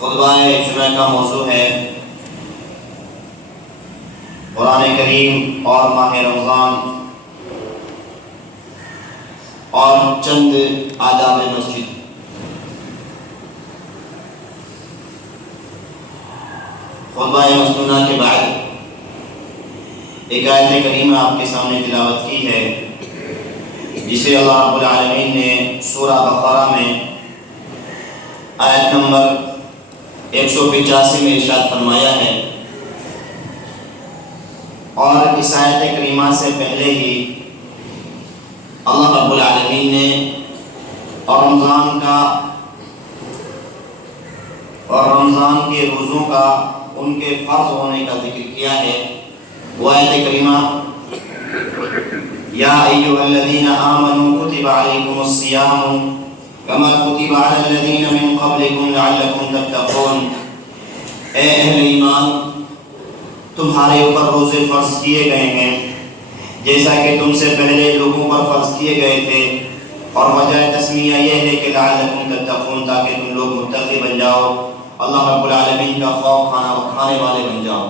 خطبہ جمعہ کا موضوع ہے قرآن کریم اور ماہ رمضان اور چند آداب مسجد۔ خطبہ مسنونہ کے بعد ایک آیت کریمہ آپ کے سامنے تلاوت کی ہے، جسے اللہ رب العالمین نے سورہ بقرہ میں آیت نمبر 185 میں ارشاد فرمایا ہے، اور اس آیت کریمہ سے پہلے ہی اللہ رب العالمین نے رمضان کے روزوں کا، ان کے فرض ہونے کا ذکر کیا ہے۔ وہ آیت کریمہ یا ایھا الذین آمنوا کتب علیکم الصیام کما کتب علی الذین من قبلکم لعلکم تتقون، اے اہل ایمان، تمہارے اوپر روزے فرض کیے گئے ہیں جیسا کہ تم سے پہلے لوگوں پر فرض کیے گئے تھے، اور وجہ تسمیہ یہ ہے کہ لعلکم تتقون، تاکہ تم لوگ متقی بن جاؤ، اللہ رب العالمین کا خوف کھانے والے بن جاؤ۔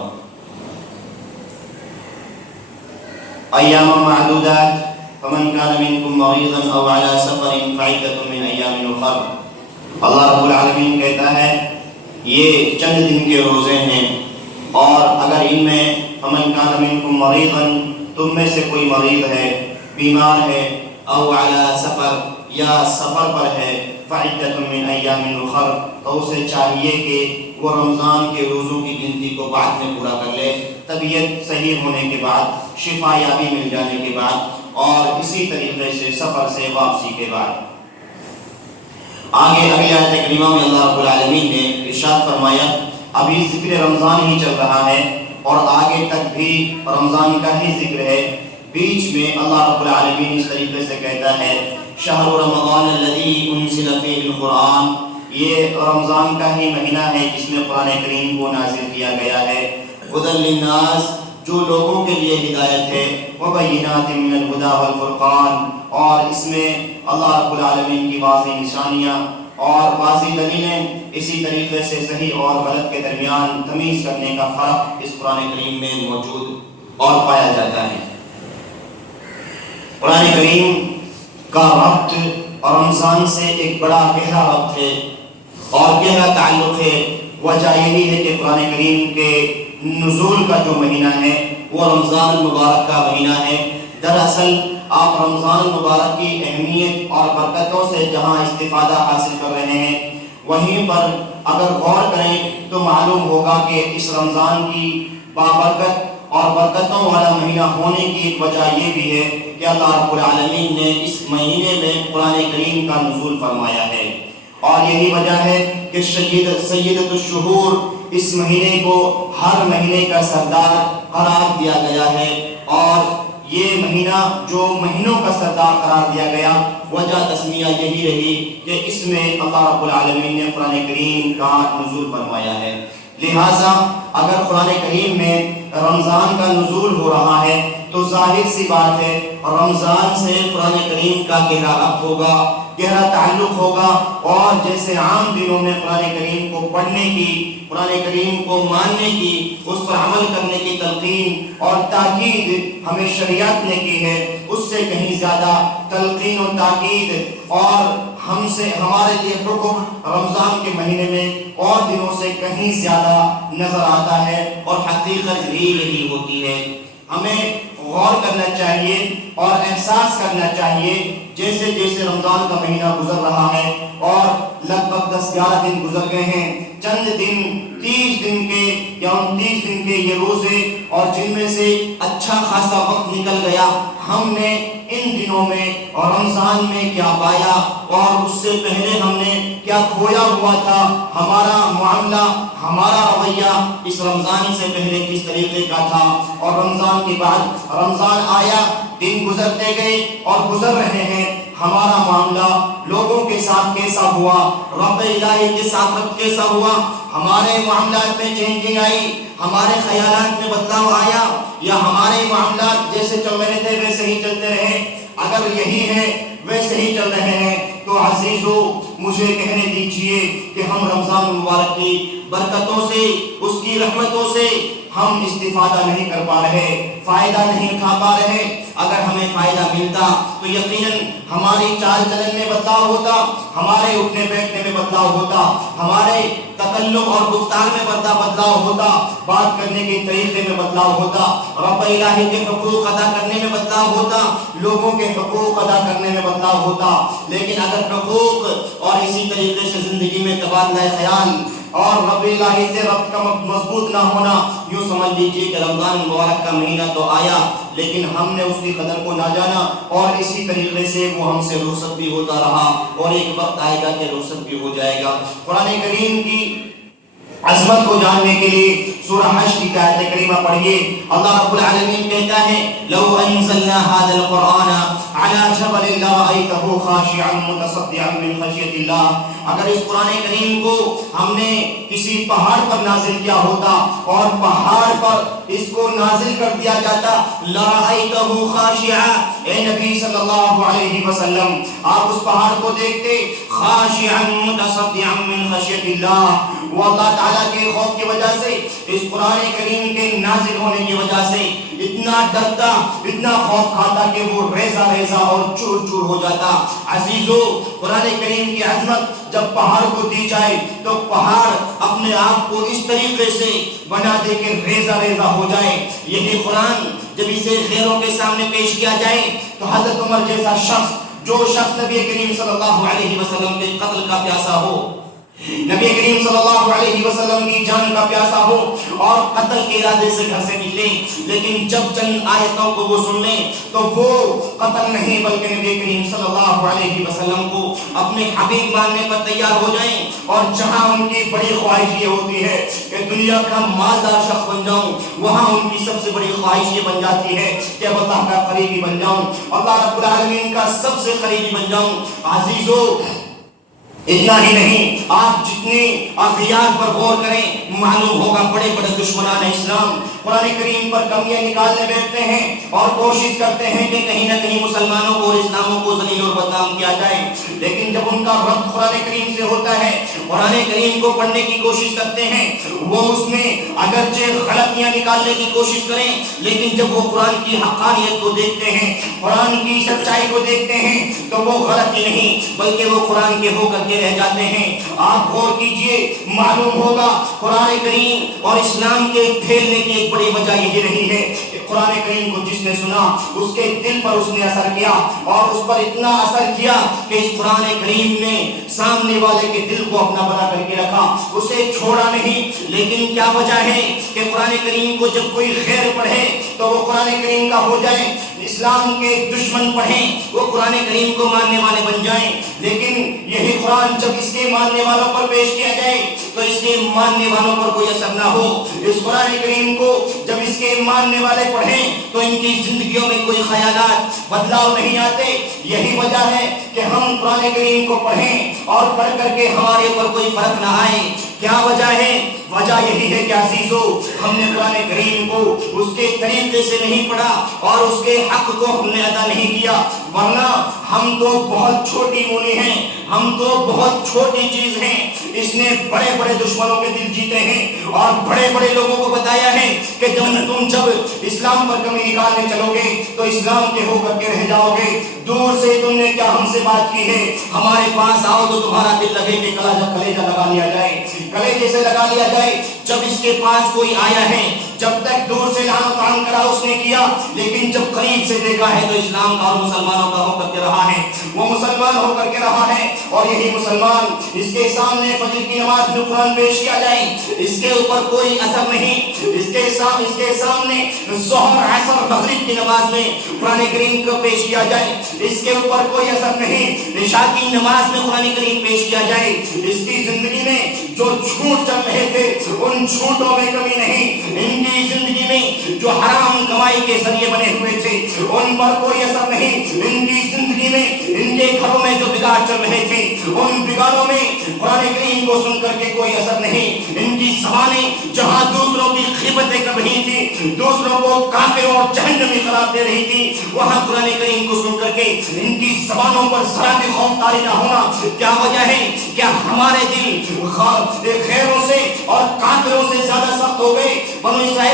ایام معدودات فمن کان منکم مریضا او علی سفر فعدۃ من ایام اخر، اللہ رب العالمین کہتا ہے یہ چند دن کے روزے ہیں، اور اگر ان میں فمن کان منکم مریضا، تم میں سے کوئی مریض ہے، بیمار ہے، او علی سفر، یا سفر پر ہے، فعدۃ من ایام اخر، تو اسے چاہیے کہ وہ رمضان کے روزوں کی گنتی کو بعد میں پورا کر لے، طبیعت صحیح ہونے کے بعد، شفا یابی مل جانے کے بعد، اور اسی طریقے سے سفر سے واپسی کے بعد۔ آگے اگلی آیت کریمہ میں اللہ رب العالمین نے ارشاد فرمایا، ابھی ذکر رمضان ہی چل رہا ہے اور آگے تک بھی رمضان کا ہی ذکر ہے، بیچ میں اللہ رب العالمین اس طریقے سے کہتا ہے، شہر رمضان الذی انزل فیہ القرآن، یہ رمضان کا ہی مہینہ ہے جس میں قرآن کریم کو نازل کیا گیا ہے، ھدی للناس، جو لوگوں کے لیے ہدایت ہے، وبینات من الھدی والفرقان، اور اس میں اللہ رب العالمین کی واضح نشانیاں اور واضح دلیلیں، اسی طریقے سے صحیح اور غلط کے درمیان تمیز کرنے کا فرق اس قرآن کریم میں موجود اور پایا جاتا ہے۔ قرآن کریم کا ربط رمضان سے ایک بڑا گہرا ربط ہے اور گہرا تعلق ہے۔ وجہ یہی ہے کہ قرآن کریم کے نزول کا جو مہینہ ہے وہ رمضان المبارک کا مہینہ ہے۔ دراصل آپ رمضان المبارک کی اہمیت اور برکتوں سے جہاں استفادہ حاصل کر رہے ہیں، وہیں پر اگر غور کریں تو معلوم ہوگا کہ اس رمضان کی بابرکت اور برکتوں والا مہینہ ہونے کی ایک وجہ یہ بھی ہے کہ اللہ رب العالمین نے اس مہینے میں قرآن کریم کا نزول فرمایا ہے، اور یہی وجہ ہے کہ سیدۃ الشہور اس مہینے کو ہر مہینے کا سردار قرار دیا گیا ہے، اور یہ مہینہ جو مہینوں کا سردار قرار دیا گیا، وجہ تسمیہ یہی رہی کہ اس میں اللہ رب العالمین نے قرآن کریم کا نزول فرمایا ہے۔ لہٰذا اگر قرآن کریم میں رمضان کا نزول ہو رہا ہے تو ظاہر سی بات ہے رمضان سے قرآن کریم کا گہرا ربط ہوگا، گہرا تعلق ہوگا، اور جیسے عام دنوں میں قرآن کریم کو پڑھنے کی، قرآن کریم کو ماننے کی، اس پر عمل کرنے کی تلقین اور تاکید ہمیں شریعت نے کی ہے، اس سے کہیں زیادہ تلقین و تاکید اور ہمارے لیے حکم رمضان کے مہینے میں اور دنوں سے کہیں زیادہ نظر آتا ہے، اور حقیقت بھی یہی ہوتی ہے۔ ہمیں غور کرنا چاہیے اور احساس کرنا چاہیے، جیسے جیسے رمضان کا مہینہ گزر رہا ہے اور لگ بھگ 10-11 دن گزر گئے ہیں، چند دن 30 دن کے یا 29 دن کے یہ روزے، اور جن میں سے اچھا خاصا وقت نکل گیا، ہم نے ان دنوں میں اور رمضان میں کیا پایا، اور اس سے پہلے ہم نے کیا کھویا ہوا تھا، ہمارا معاملہ، ہمارا رویہ اس رمضان سے پہلے کس طریقے کا تھا، اور رمضان کے بعد رمضان آیا، دن گزرتے گئے اور گزر رہے ہیں، ہمارا معاملہ لوگوں کے ساتھ کیسا ہوا، رب الہی کے ساتھ رب کیسا ہوا، ہمارے معاملات میں چینجنگ آئی، ہمارے خیالات میں بدلاؤ آیا، یا ہمارے معاملات جیسے چل رہے تھے ویسے ہی چلتے رہے؟ اگر یہی ہے، ویسے ہی چل رہے ہیں، تو عزیزو مجھے کہنے دیجئے کہ ہم رمضان المبارک کی کی برکتوں سے، اس کی رحمتوں سے ہم استفادہ نہیں کر پا رہے، فائدہ نہیں اٹھا پا رہے۔ اگر ہمیں فائدہ ملتا تو یقیناً ہماری چال چلن میں بدلاؤ ہوتا، ہمارے اٹھنے بیٹھنے میں بدلاؤ ہوتا، ہمارے تکلم اور گفتار میں بدلاؤ ہوتا، بات کرنے کے طریقے میں بدلاؤ ہوتا، رب الہی کے حقوق ادا کرنے میں بدلاؤ ہوتا، لوگوں کے حقوق ادا کرنے میں بدلاؤ ہوتا۔ لیکن اگر حقوق اور اسی طریقے سے زندگی میں تبادلہ خیال اور رب الہی سے ربط کا مضبوط نہ ہونا، یوں سمجھ لیجیے کہ رمضان مبارک کا مہینہ تو آیا لیکن ہم نے اس کی قدر کو نہ جانا، اور اسی طریقے سے وہ ہم سے رخصت بھی ہوتا رہا، اور ایک وقت آئے گا کہ رخصت بھی ہو جائے گا۔ قرآن کریم کی عظمت کو جاننے کے لیے سورہ حشر کی آیت کریمہ پڑھیے۔ اللہ رب العالمین کہتا ہے لو انزلنا هذا القرآن على جبل لرأيته خاشعا متصدعا من خشیۃ اللہ، اگر اس قرآن کریم کو ہم نے کسی پہاڑ پر نازل کیا ہوتا اور پہاڑ پر اس کو نازل کر دیا جاتا، لرأيته خاشعا، اے نبی صلی اللہ علیہ وسلم آپ اس پہاڑ کو دیکھتے، خاشعا متصدعا من خشیۃ اللہ، وہ اللہ تعالیٰ کے خوف کی وجہ سے، اس قرآن کریم کے نازل ہونے کی وجہ سے اتنا ڈرتا، اتنا خوف کھاتا کہ وہ ریزہ ریزہ اور چور چور ہو جاتا۔ عزیزو، قرآن کریم کی عظمت جب پہاڑ کو دی جائے تو پہاڑ اپنے آپ کو اس طریقے سے بنا دے کہ ریزہ ریزہ ہو جائے۔ یہی قرآن جب اسے غیروں کے سامنے پیش کیا جائے تو حضرت عمر جیسا شخص، جو شخص نبی کریم صلی اللہ علیہ وسلم کے قتل کا پیاسا ہو، نبی کریم صلی اللہ علیہ وسلم کی جان کا پیاسا ہو اور قتل کے ارادے سے گھر سے نکلے، لیکن جب چند آیتوں کو وہ سن لیں تو وہ قتل نہیں بلکہ نبی کریم صلی اللہ علیہ وسلم کو اپنے حبیب ماننے پر تیار ہو جائیں، اور جہاں ان کی بڑی خواہش یہ ہوتی ہے کہ دنیا کا مالدار شخص بن جاؤں، وہاں ان کی سب سے بڑی خواہش یہ بن جاتی ہے کہ اب اللہ کا قریبی بن جاؤں، اللہ رب العالمین کا سب سے قریبی بن جاؤں۔ عزیزو، اتنا ہی نہیں، آپ جتنی اغیار پر غور کریں معلوم ہوگا بڑے بڑے دشمنان اسلام قرآن کریم پر کمیاں نکالنے بیٹھتے ہیں اور کوشش کرتے ہیں کہ کہیں نہ کہیں مسلمانوں کو اور اسلاموں کو ذلیل اور بدنام کیا جائے، لیکن جب ان کا ربط قرآن کریم سے ہوتا ہے، قرآن کریم کو پڑھنے کی کوشش کرتے ہیں، وہ اس میں اگرچہ غلطیاں نکالنے کی کوشش کریں، لیکن جب وہ قرآن کی حقانیت کو دیکھتے ہیں، قرآن کی سچائی کو دیکھتے ہیں تو وہ غلطی نہیں بلکہ وہ قرآن کے ہو کر کے رہ جاتے ہیں۔ آپ غور کیجئے، معلوم ہوگا قرآن کریم اور اسلام کے پھیلنے کی ایک بڑی وجہ یہی رہی ہے کہ قرآن کریم کو جس نے سنا اس کے دل پر اس نے اثر کیا، اور اس پر اتنا اثر کیا کہ اس قرآن کریم نے سامنے والے کے دل کو اپنا بنا کر کے رکھا، اسے چھوڑا نہیں۔ لیکن کیا وجہ ہے کہ قرآن کریم کو جب کوئی غیر پڑھے تو وہ قرآن کریم کا ہو جائے، اسلام کے دشمن پڑھیں وہ قرآن کریم کو ماننے والے بن جائیں، لیکن یہی قرآن جب اس کے ماننے والوں پر پیش کیا جائے تو اس کے ماننے والوں پر کوئی اثر نہ ہو۔ اس قرآن کریم کو جب اس کے ماننے والے پڑھیں تو ان کی زندگیوں میں کوئی خیالات بدلاؤ نہیں آتے۔ یہی وجہ ہے کہ ہم قرآن کریم کو پڑھیں اور پڑھ کر کے ہمارے اوپر کوئی فرق نہ آئے۔ کیا وجہ ہے؟ وجہ یہی ہے کہ عزیزو، ہم نے قرآن کریم کو اس کے طریقے سے نہیں پڑھا اور اس کے حق کو ہم نے ادا نہیں کیا، ورنہ ہم تو بہت چھوٹی مونی ہیں، ہم تو بہت چھوٹی چیز ہیں۔ اس نے بڑے بڑے دشمنوں کے دل جیتے ہیں اور بڑے بڑے لوگوں کو بتایا ہے کہ جب اسلام پر کمی نکالنے چلو گے تو اسلام کے ہو کر کے رہ جاؤ گے۔ دور سے تم نے کیا ہم سے بات کی ہے، ہمارے پاس آؤ تو تمہارا دل لگے کہ کلیجہ لگا لیا جائے، کلیجے سے لگا لیا جائے۔ جب اس کے پاس کوئی آیا ہے، جب تک دور سے لعن و طعن کرا اس نے کیا، لیکن جب قریب سے دیکھا ہے تو اسلام کا اور مسلمانوں کا ہو کر کے رہا ہے، وہ مسلمان ہو کر کے رہا ہے۔ اور یہی مسلمان، اس کے سامنے فجر کی نماز میں قرآن پیش کیا جائے اس کے اوپر کوئی اثر نہیں، اس کے سامنے ظہر عصر مغرب کی نماز میں قرآن کریم کو پیش کیا جائے اس کے اوپر کوئی اثر نہیں، عشاء کی نماز میں قرآن کریم پیش کیا جائے اس کی زندگی میں جو جھوٹ چل رہے تھے ان جھوٹوں میں کمی نہیں، ان کی زندگی میں جو حرام کمائی کے ذریعے بنے ہوئے تھے ان پر کوئی اثر نہیں، ان کی زندگی میں ان کے گھروں میں جو بگاڑ چل رہے تھے ان بگاڑوں میں قرآن کریم کو سن کر کے کوئی اثر نہیں، ان کی زبانیں جہاں دوسروں کی غیبتیں کر رہی تھی، دوسروں کو کافر اور جہنمی قرار دے رہی تھی، وہاں قرآن کریم کو سن کر کے ان کی زبانوں پر ذرا بھی خوف طاری نہ ہونا۔ کیا وجہ ہے؟ کیا ہمارے دل غیروں سے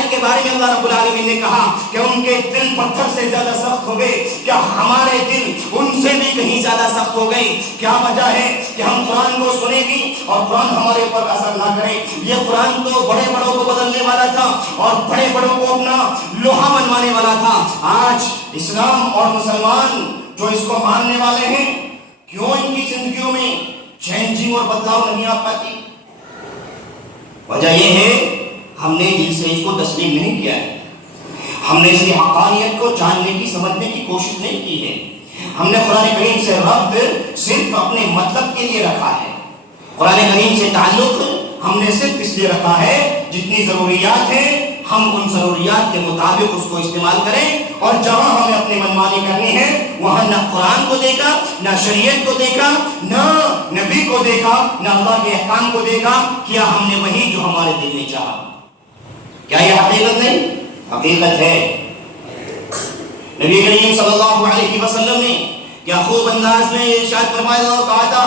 آیت کے بارے میں اللہ رب العالمین نے کہا کہ ان کے دل پتھر سے زیادہ سخت ہو گئے، کیا ہمارے دل ان سے بھی کہیں زیادہ سخت ہو گئی؟ کیا وجہ ہے کہ ہم قرآن کو سنیں بھی اور قرآن ہمارے اوپر اثر نہ کرے؟ یہ قرآن تو بڑے بڑوں کو بدلنے والا تھا اور بڑے بڑوں کو اپنا لوہا منوانے والا تھا۔ آج اسلام اور مسلمان جو اس کو ماننے والے ہیں، کیوں ان کی زندگیوں میں چینجنگ اور بدلاؤ نہیں آ پاتی؟ وجہ یہ ہے ہم نے دل سے اس کو تسلیم نہیں کیا ہے، ہم نے اس کی حقانیت کو جاننے کی سمجھنے کی کوشش نہیں کی ہے۔ ہم نے قرآن کریم سے ربط صرف اپنے مطلب کے لیے رکھا ہے، قرآن کریم سے تعلق ہم نے صرف اس لیے رکھا ہے جتنی ضروریات ہیں ہم ان ضروریات کے مطابق اس کو استعمال کریں، اور جہاں ہمیں اپنی منمانی کرنی ہے وہاں نہ قرآن کو دیکھا، نہ شریعت کو دیکھا، نہ نبی کو دیکھا، نہ اللہ کے احکام کو دیکھا، کیا ہم نے وہی جو ہمارے دل نے چاہا۔ کیا یہ حقیقت نہیں؟ حقیقت ہے۔ نبی کریم صلی اللہ علیہ وسلم نے کیا خوب انداز میں ارشاد فرمایا اور کہا تھا،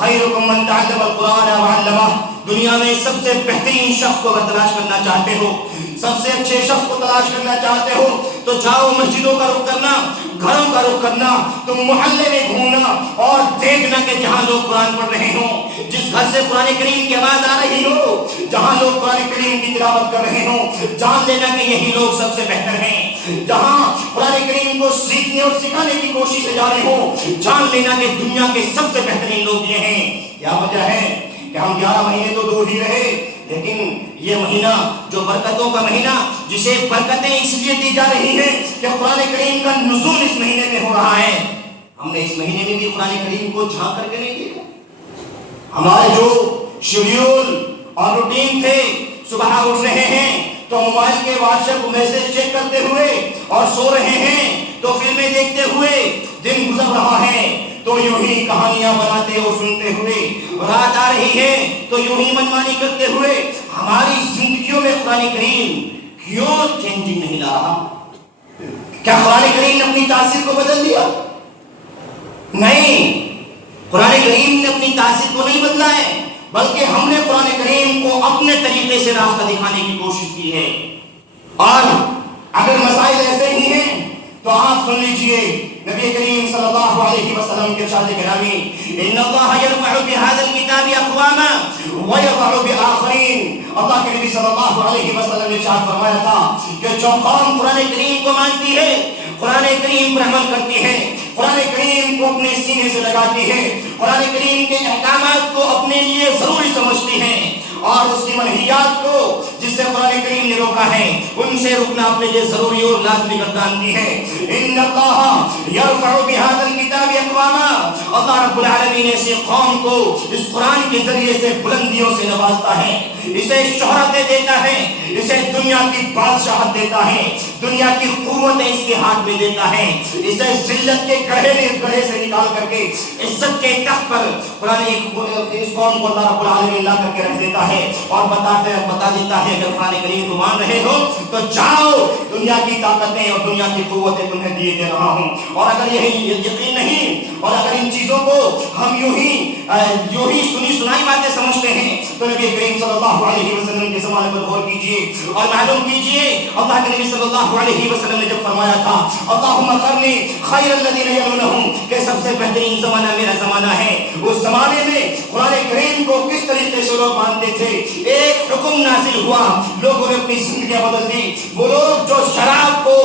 خیرکم من تعلم القرآن وعلمہ، دنیا میں سب سے بہترین شخص کو اگر تلاش کرنا چاہتے ہو، سب سے اچھے شخص کو تلاش کرنا چاہتے ہو تو جاؤ مسجدوں کا رخ کرنا، گھروں کا رخ کرنا، تم محلے میں گھومنا اور دیکھنا کہ جہاں لوگ قرآن پڑھ رہے ہوں، جس گھر سے قرآن کریم کی آواز آ رہی ہو، جہاں لوگ قرآن کریم کی تلاوت کر رہے ہوں، جان لینا کہ یہی لوگ سب سے بہتر ہیں۔ جہاں قرآن کریم کو سیکھنے اور سکھانے کی کوشش سے جا رہے ہوں، جان لینا کہ دنیا کے سب سے بہترین لوگ یہ ہیں۔ کیا وجہ ہے کہ ہم 11 مہینے تو دور ہی رہے، لیکن یہ مہینہ جو برکتوں کا مہینہ، جسے برکتیں اس لیے دی جا رہی ہیں کہ قرآن کریم کا نزول اس مہینے میں ہو رہا ہے، ہم نے اس مہینے میں بھی قرآن کریم کو جھانک کر کے نہیں دیکھا۔ ہمارے جو شیڈیول اور روٹین تھے، صبح اٹھ رہے ہیں تو موبائل کے واٹس ایپ میسج چیک کرتے ہوئے اور سو رہے ہیں تو فلمیں دیکھتے ہوئے دن گزر رہا ہے، تو یوں ہی کہانیاں بناتے اور سنتے ہوئے رات آ رہی ہے تو یوں ہی منمانی کرتے ہوئے ہماری زندگیوں میں قرآن کریم کیوں چینجنگ نہیں لا رہا؟ کیا قرآن کریم نے اپنی تاثیر کو بدل دیا؟ نہیں، قرآن کریم نے اپنی تاثیر کو نہیں بدلا ہے، بلکہ ہم نے قرآن کریم کو اپنے طریقے سے راستہ دکھانے کی کوشش کی ہے۔ اور اگر مسائل ایسے ہی ہیں تو آپ سن لیجئے نبی کریم صلی اللہ علیہ وسلم کے ارشاد گرامی، ان اللہ یرفع بهذا الكتاب اقواما ويضع بآخرین، اللہ کے نبی صلی اللہ علیہ وسلم نے ارشاد فرمایا تھا کہ جو قوم قرآن کریم کو مانتی ہے، قرآن کریم پر عمل کرتی ہے، قرآن کریم کو اپنے سینے سے لگاتی ہے، قرآن کریم کے احکامات کو اپنے لیے ضروری سمجھتی ہے اور اس کی منہیات کو جس سے قرآن کریم نے روکا ہے ان سے رکنا اپنے لیے ضروری اور لازمی گردانتی ہے۔ ان اللہ یرفع بهذا الكتاب اقواما، اللہ رب العالمین ایسے قوم کو اس قرآن کے ذریعے سے بلندیوں سے نوازتا ہے، اسے شہرتیں دیتا ہے، اسے دنیا کی بادشاہت دیتا ہے، دنیا کی قوتیں اس کے ہاتھ میں دیتا ہے، اسے ذلت کے گڑھے سے نکال کر کے عزت کے تخت پر قرآن اس قوم کو اللہ رب العالمین لا کر کے رکھ دیتا ہے اور بتا دیتا ہے اگر قرآن کریم کو مان رہے ہو تو جاؤ، دنیا کی طاقتیں اور دنیا کی قوتیں تمہیں دیے دے رہا ہوں۔ اور اگر یہی یقین نہیں اور اگر ان چیزوں کو ہم یوں ہی سنی سنائی باتیں سمجھتے ہیں تو نبی کریم صلی اللہ علیہ وسلم کے زمانے پر غور کیجئے اور معلوم کیجئے اللہ کے نبی صلی اللہ علیہ وسلم نے جب فرمایا تھا اللہم قرنی خیر الذین یلونہم، کہ سب سے بہترین زمانہ میرا زمانہ ہے، اس زمانے میں قرآن کریم کو کس طریقے سے لوگ مانتے تھے، ایک حکم نازل ہوا، لوگوں نے اپنی زندگیاں بدل دی۔ وہ لوگ جو شراب کو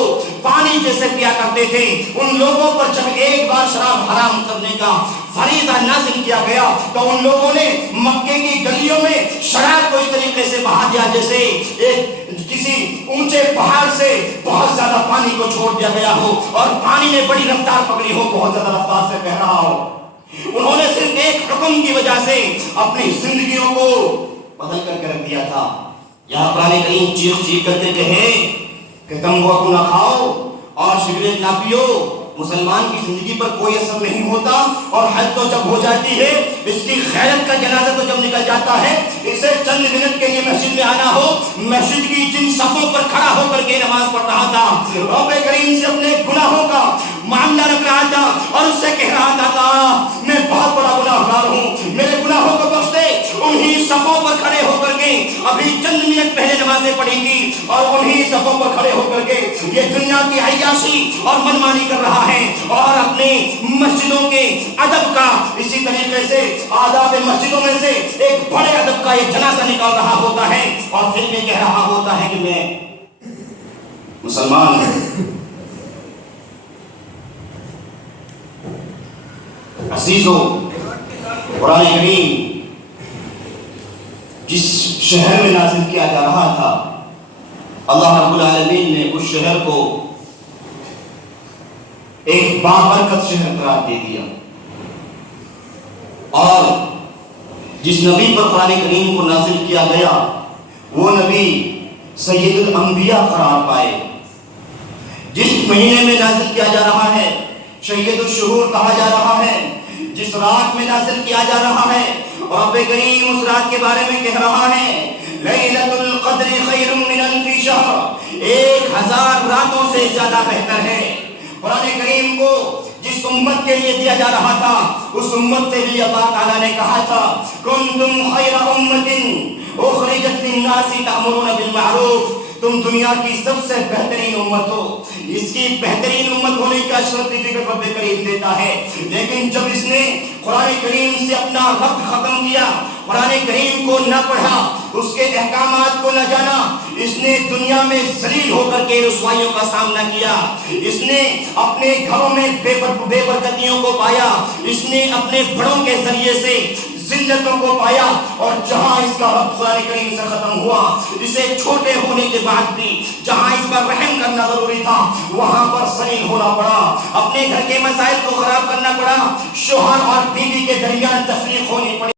پانی جیسے پیا کرتے تھے، ان لوگوں پر جب ایک بار شراب حرام کرنے کا فریضہ نازل کیا گیا تو ان لوگوں نے مکے کی گلیوں میں شراب کو اس طریقے سے بہا دیا جیسے کسی اونچے پہاڑ سے بہت زیادہ پانی کو چھوڑ دیا گیا ہو اور پانی نے بڑی رفتار پکڑی ہو، بہت زیادہ رفتار سے بہ رہا ہو۔ انہوں نے صرف ایک حکم کی وجہ سے اپنی زندگیوں کو بدل کر کے رکھ دیا تھا۔ یہاں قرآن کریم چیخ چیخ کرتے کہے کہ تمباکو نہ کھاؤ اور سگریٹ نہ پیو، مسلمان کی زندگی پر کوئی اثر نہیں ہوتا، اور حد تو جب ہو جاتی ہے، اس کی خیرت کا جنازہ تو جب نکل جاتا ہے، اسے چند منٹ کے لیے مسجد میں آنا ہو، مسجد کی جن صفوں پر کھڑا ہو کر کے نماز پڑھ رہا تھا، رب کریم سے اپنے گناہوں کا معاملہ رکھ رہا تھا اور اس سے کہہ رہا تھا میں بہت بڑا گناہگار ہوں، میرے گناہوں کو بخش دے، انہی صفوں پر کھڑے ہو کر کے ابھی چند منٹ پہلے نمازیں پڑھی تھی اور انہی صفوں پر کھڑے ہو کر کے یہ دنیا کی عیاشی اور منمانی کر رہا ہے اور اپنی مسجدوں کے ادب کا اسی طریقے سے آداب مسجدوں میں سے ایک بڑے ادب کا ایک جنازہ نکال رہا ہوتا ہے اور پھر بھی کہہ رہا ہوتا ہے کہ میں مسلمان ہوں۔ عزیزو، قرآن کریم جس شہر میں نازل کیا جا رہا تھا، اللہ رب العالمین نے اس شہر کو ایک بابرکت شہر قرار دے دیا، اور جس نبی پر قرآن کریم کو نازل کیا گیا وہ نبی سید الانبیاء قرار پائے۔ جس مہینے میں نازل کیا جا رہا ہے سید الشہور کہا جا رہا ہے، جس رات میں نازل کیا جا رہا ہے رب کریم اس رات کے بارے میں کہہ رہا ہے لیلۃ القدر خیر من الف شہر، 1000 راتوں سے زیادہ بہتر ہے۔ قرآن کریم کو جس امت کے لیے دیا جا رہا تھا اس امت سے بھی اللہ تعالیٰ نے کہا تھا کنتم خیر امت اخرجت للناس تأمرون بالمعروف، تم دنیا کی سب سے بہترین امت ہو۔ اس کی بہترین امت ہونے کا سرٹیفکیٹ رب کریم دیتا ہے، لیکن جب اس نے قرآن کریم سے اپنا ربط ختم کیا، قرآن کریم کو نہ پڑھا، اس کے احکامات کو نہ جانا، اس نے دنیا میں ذلیل ہو کر کے رسوائیوں کا سامنا کیا، اس نے اپنے گھروں میں بے برکتیوں کو پایا، اس نے اپنے بڑوں کے ذریعے سے ذلتوں کو پایا، اور جہاں اس کا رب قرآن کریم سے ختم ہوا، اسے چھوٹے ہونے کے بعد بھی جہاں اس پر رحم کرنا ضروری تھا وہاں پر ذلیل ہونا پڑا، اپنے گھر کے مسائل کو خراب کرنا پڑا، شوہر اور بیوی کے درمیان تفریق ہونی پڑی۔